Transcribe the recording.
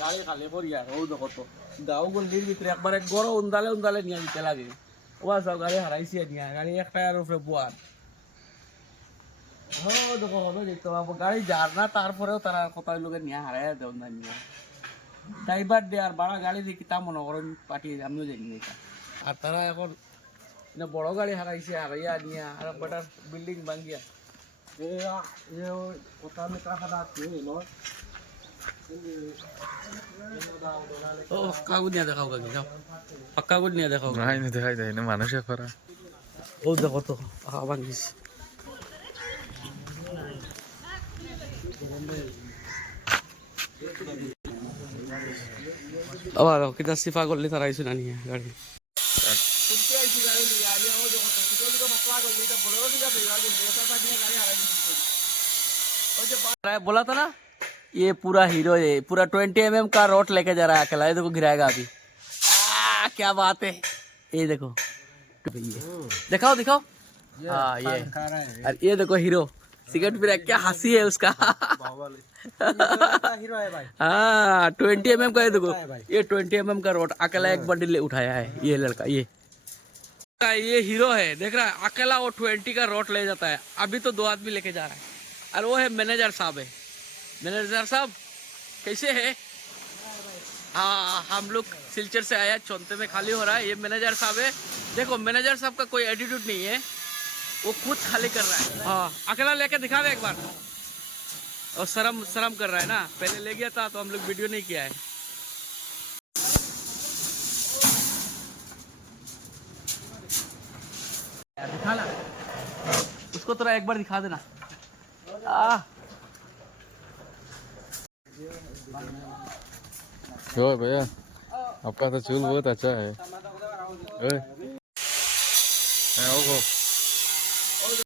গাড়ি খালি করি আর ও দেখো তো দাও গলির ভিতরে একবারে গড় উন্দালে উন্দালে নিয়ে দিতে লাগে ও সব গাড়ি হারাইছি নিয়ে গাড়ি এক টায়ার উপরে বোয়ার ও দেখো হবে দেখতে পাবো গাড়ি যার না তারপরেও তারা কোথায় লোকে নিয়ে হারাই দেও না নিয়ে ড্রাইভার দে আর বাড়া গাড়ি দিয়ে কিতা মনে করেন পাঠিয়ে আমিও জানি না এটা আর তারা এখন বড় গাড়ি হারাইছে হারাইয়া নিয়ে আর বেটার বিল্ডিং ভাঙ্গিয়া কথা খাতা ও কাগজ নিয়ে দেখাও কাকি যাও পাক্কা কাগজ নিয়ে দেখাও নাই না দেখাই দেয় না মানুষে করা ও দেখো তো ভাঙ্গিস আবার কিতা সিফা করলে তারা আইসু না নিয়ে গাড়ি बोला था ना ये पूरा हीरो है पूरा 20 mm का रोड लेके जा रहा है अकेला ये देखो गिराएगा अभी क्या बात है ये देखो दिखाओ दिखाओ हाँ ये और ये देखो हीरो सिगरेट पी रहा है क्या हंसी है उसका हाँ 20 mm का ये देखो ये 20 mm का रोड अकेला एक बंडल उठाया है ये लड़का ये हीरो है देख रहा है अकेला वो 20 का रोड ले जाता है अभी तो 2 आदमी लेके जा रहा है और वो है मैनेजर साहब है मैनेजर साहब कैसे है हाँ हम लोग सिलचर से आया चौंते में खाली हो रहा है ये मैनेजर साहब है देखो मैनेजर साहब का कोई एटीट्यूड नहीं है वो खुद खाली कर रहा है हाँ अकेला लेके दिखा दे एक बार और शर्म कर रहा है ना पहले ले गया था तो हम लोग वीडियो नहीं किया है दिखा ना उसको थोड़ा एक बार दिखा देना ओ भैया आपका तो चूल बहुत अच्छा है ओए